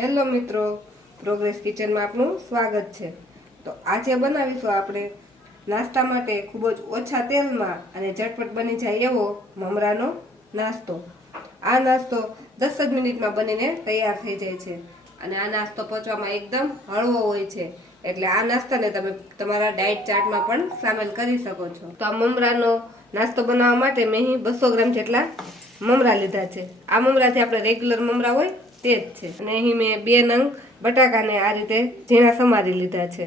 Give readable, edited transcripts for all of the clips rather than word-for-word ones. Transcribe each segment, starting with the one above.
Hello મિત્રો, progress કિચનમાં આપનું સ્વાગત છે। તો આજે બનાવીશું આપણે નાસ્તા માટે ખૂબ જ ઓછા તેલમાં અને ઝટપટ બની જાય એવો મમરાનો નાસ્તો। આ નાસ્તો 10 જ મિનિટમાં બનીને તૈયાર થઈ જાય છે અને આ નાસ્તો પચવામાં એકદમ હળવો હોય છે, એટલે આ નાસ્તાને તમે તમારા ડાયટ ચાર્ટમાં પણ સામેલ કરી શકો છો। તો આ મમરાનો નાસ્તો બનાવવા માટે મેં અહીં 200 ગ્રામ જેટલા મમરા લીધા છે। આ મમરા જે આપણે રેગ્યુલર મમરા હોય તે જ છે અને અહીં મેં 2 નંગ બટાકાને આ રીતે ઝીણા સમારી લીધા છે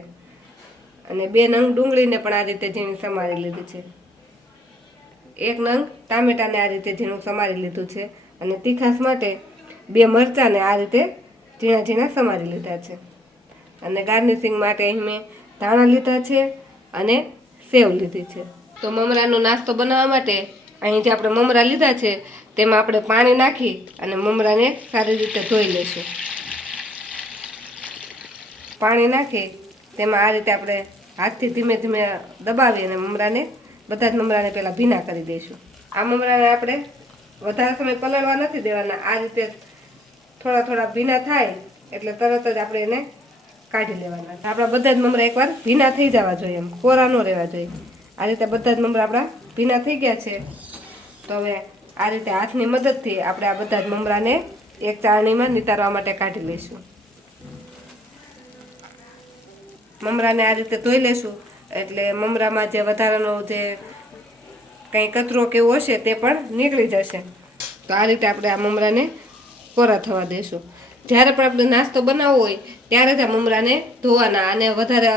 અને 2 નંગ ડુંગળીને પણ આ રીતે ઝીણી સમારી લીધી છે। 1 નંગ ટામેટાને આ રીતે ઝીણું સમારી લીધું છે અને તીખાસ માટે 2 મરચાંને આ રીતે ઝીણા ઝીણા સમારી લીધા છે અને ગાર્નિશિંગ માટે અહીં મેં ધાણા લીધા છે અને સેવ લીધી છે। તો મમરાનો નાસ્તો બનાવવા માટે અહીં જે આપણે મમરા લીધા છે તેમાં આપણે પાણી નાખી અને મમરાને સારી રીતે ધોઈ લઈશું। પાણી નાખી તેમાં આ રીતે આપણે હાથથી ધીમે ધીમે દબાવી અને બધા જ મમરાને પહેલાં ભીના કરી દઈશું। આ મમરાને આપણે વધારે સમય પલાળવા નથી દેવાના। આ રીતે થોડા થોડા ભીના થાય એટલે તરત જ આપણે એને કાઢી લેવાના। આપણા બધા જ મમરા એકવાર ભીના થઈ જવા જોઈએ, એમ કોરા ન રહેવા જોઈએ। આ રીતે બધા જ મમરા આપણા ભીના થઈ ગયા છે। તો હવે આ રીતે હાથની મદદથી આપણે આ બધા જ મમરાને એક ચાળણીમાં નિતારવા માટે કાઢી લઈશું। મમરાને આ રીતે ધોઈ લેશું એટલે મમરામાં જે વધારાનો જે કંઈ કચરો કે એવું હશે તે પણ નીકળી જશે। તો આ રીતે આપણે આ મમરાને કોરા થવા દઈશું। જ્યારે પણ આપણે નાસ્તો બનાવવો હોય ત્યારે જ આ મમરાને ધોવાના અને વધારે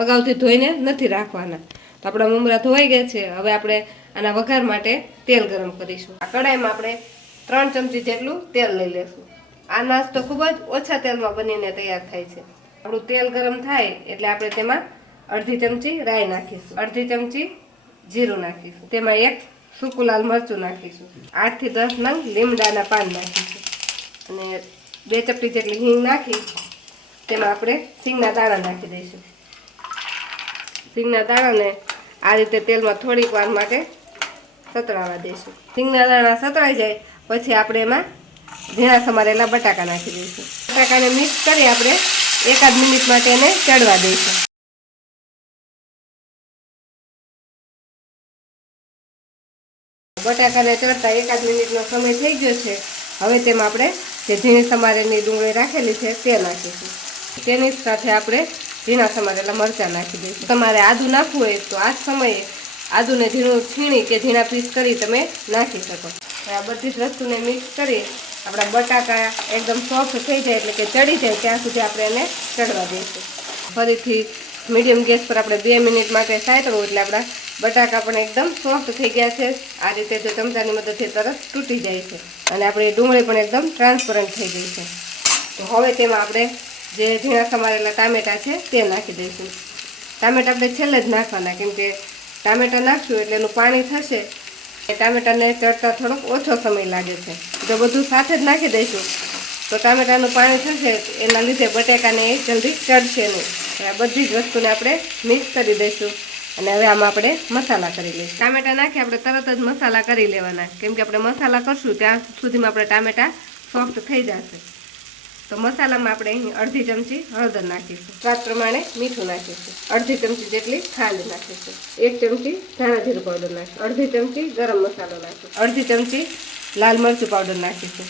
અગાઉથી ધોઈને નથી રાખવાના। તો આપણા મમરા ધોવાઈ ગયા છે। હવે આપણે આના વઘાર માટે તેલ ગરમ કરીશું। આ કડાઈમાં આપણે 3 ચમચી જેટલું તેલ લઈ લેશું। આ નાસ્તો ખૂબ જ ઓછા તેલમાં બનીને તૈયાર થાય છે। આપણું તેલ ગરમ થાય એટલે આપણે તેમાં અડધી ચમચી રાઈ નાખીશું, અડધી ચમચી જીરું નાખીશું, તેમાં 1 સૂકું લાલ મરચું નાખીશું, 8 થી 10 નંગ લીમડાના પાન નાખીશું અને 2 ચપટી જેટલી હિંગ નાખી તેમાં આપણે સિંગના દાણા નાખી દઈશું। સિંગના દાણાને આ રીતે તેલમાં થોડીક વાર માટે સતળાવા દઈશું। સિંગના દાણા સતળાઈ જાય પછી આપણે એમાં ઝીણા સમારેલા બટાકા નાખી દઈશું। બટાકાને મિક્સ કરી આપણે 1 મિનિટ માટે એને ચડવા દઈશું। બટાકાને ચડતા 1 મિનિટનો સમય થઈ ગયો છે। હવે તેમાં આપણે જે ઝીણી સમારેલી ડુંગળી રાખેલી છે તે નાખીશું। તેની સાથે આપણે ઝીણા સમારેલા મરચાં નાખી દઈશું। તમારે આદું નાખવું હોય તો આ જ સમયે આદુને ઝીણું છીણી કે ઝીણા પીસ કરી તમે નાખી શકો। આ બધી જ વસ્તુને મિક્સ કરી આપણા બટાકા એકદમ સોફ્ટ થઈ જાય એટલે કે ચડી જાય ત્યાં સુધી આપણે એને ચડવા દઈશું। ફરીથી મીડિયમ ગેસ પર આપણે 2 મિનિટ માટે સાંતળવું એટલે આપણા બટાકા પણ એકદમ સોફ્ટ થઈ ગયા છે। આ રીતે જો ચમચાની મદદથી તરત તૂટી જાય છે અને આપણી ડુંગળી પણ એકદમ ટ્રાન્સપરન્ટ થઈ ગઈ છે। તો હવે તેમાં આપણે જે ઝીણા સમારેલા ટામેટાં છે તે નાખી દઈશું। ટામેટાં આપણે છેલ્લે જ નાખવાના, કેમ કે ટામેટાં નાખશું એટલે એનું પાણી થશે, એ ટામેટાને ચડતા થોડોક ઓછો સમય લાગે છે। જો બધું સાથે જ નાખી દઈશું તો ટામેટાનું પાણી થશે, એના લીધે બટાકાને એ જલ્દી ચડશે નહીં। આ બધી જ વસ્તુને આપણે મિક્સ કરી દઈશું અને હવે આમાં આપણે મસાલા કરી લઈશું। ટામેટાં નાખી આપણે તરત જ મસાલા કરી લેવાના, કેમ કે આપણે મસાલા કરશું ત્યાં સુધીમાં આપણે ટામેટાં સોફ્ટ થઈ જશે। તો મસાલામાં આપણે અહીં અડધી ચમચી હળદર નાખીશું, સ્વાદ પ્રમાણે મીઠું નાખીશું, અડધી ચમચી જેટલી ખાંડ નાખીશું, 1 ચમચી ધાણા જીરું પાવડર નાખીશું, અડધી ચમચી ગરમ મસાલો નાખીશું, અડધી ચમચી લાલ મરચું પાવડર નાખીશું।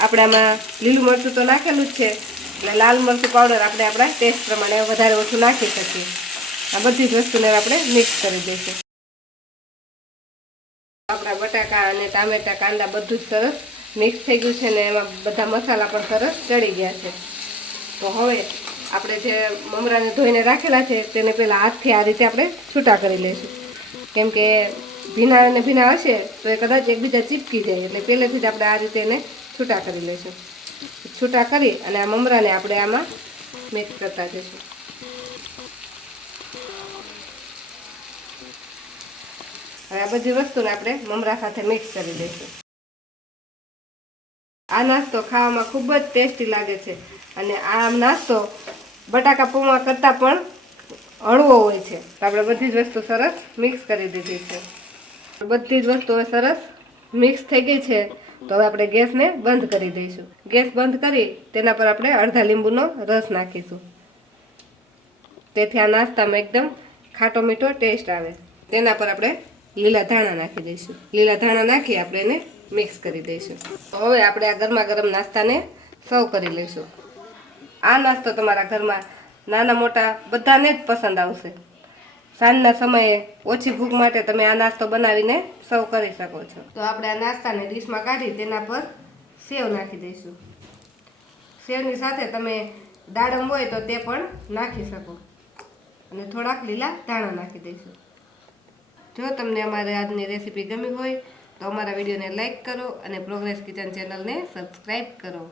આપણે આમાં લીલું મરચું તો નાખેલું જ છે એટલે લાલ મરચું પાવડર આપણે આપણા ટેસ્ટ પ્રમાણે વધારે ઓછું નાખી શકીએ। આ બધી જ વસ્તુને આપણે મિક્સ કરી દઈશું। આપણા બટાકા અને ટામેટા કાંદા બધું જ સરસ મિક્સ થઈ ગયું છે ને એમાં બધા મસાલા પણ સરસ ચડી ગયા છે। તો હવે આપણે જે મમરાને ધોઈને રાખેલા છે તેને પહેલાં હાથથી આ રીતે આપણે છૂટા કરી લઈશું, કેમ કે ભીના અને ભીના હશે તો એ કદાચ એકબીજા ચીપકી જાય, એટલે પહેલેથી જ આપણે આ રીતે એને છૂટા કરી લઈશું। છૂટા કરી અને આ મમરાને આપણે આમાં મિક્સ કરતા જઈશું। હવે આ બધી વસ્તુને આપણે મમરા સાથે મિક્સ કરી દઈશું। આ નાસ્તો ખાવામાં ખૂબ જ ટેસ્ટી લાગે છે અને આ નાસ્તો બટાકા પૌવા કરતાં પણ હળવો હોય છે। તો આપણે બધી જ વસ્તુ સરસ મિક્સ કરી દીધી છે। બધી જ વસ્તુ હવે સરસ મિક્સ થઈ ગઈ છે। તો હવે આપણે ગેસને બંધ કરી દઈશું. ગેસ બંધ કરી તેના પર આપણે અડધા લીંબુનો રસ નાખીશું. તેથી આ નાસ્તામાં એકદમ ખાટો મીઠો ટેસ્ટ આવે. તેના પર આપણે લીલા ધાણા નાખી દઈશું. લીલા ધાણા નાખી આપણે એને મિક્સ કરી દઈશું. હવે આપણે આ ગરમા ગરમ નાસ્તાને સર્વ કરી લઈશું. આ નાસ્તો તમારા ઘરમાં નાના મોટા બધાને જ પસંદ આવશે. સાંજના સમયે ઓછી ભૂખ માટે તમે આ નાસ્તો બનાવીને સર્વ કરી શકો છો. તો આપણે આ નાસ્તાને ડીશમાં કાઢી તેના પર સેવ નાખી દઈશું. સેવની સાથે તમે દાડમ હોય તો તે પણ નાખી શકો અને થોડાક લીલા ધાણા નાખી દઈશું. જો તમને અમારી આજની રેસીપી ગમી હોય તો અમારા વિડીયોને લાઈક કરો અને પ્રોગ્રેસ કિચન ચેનલને સબસ્ક્રાઈબ કરો.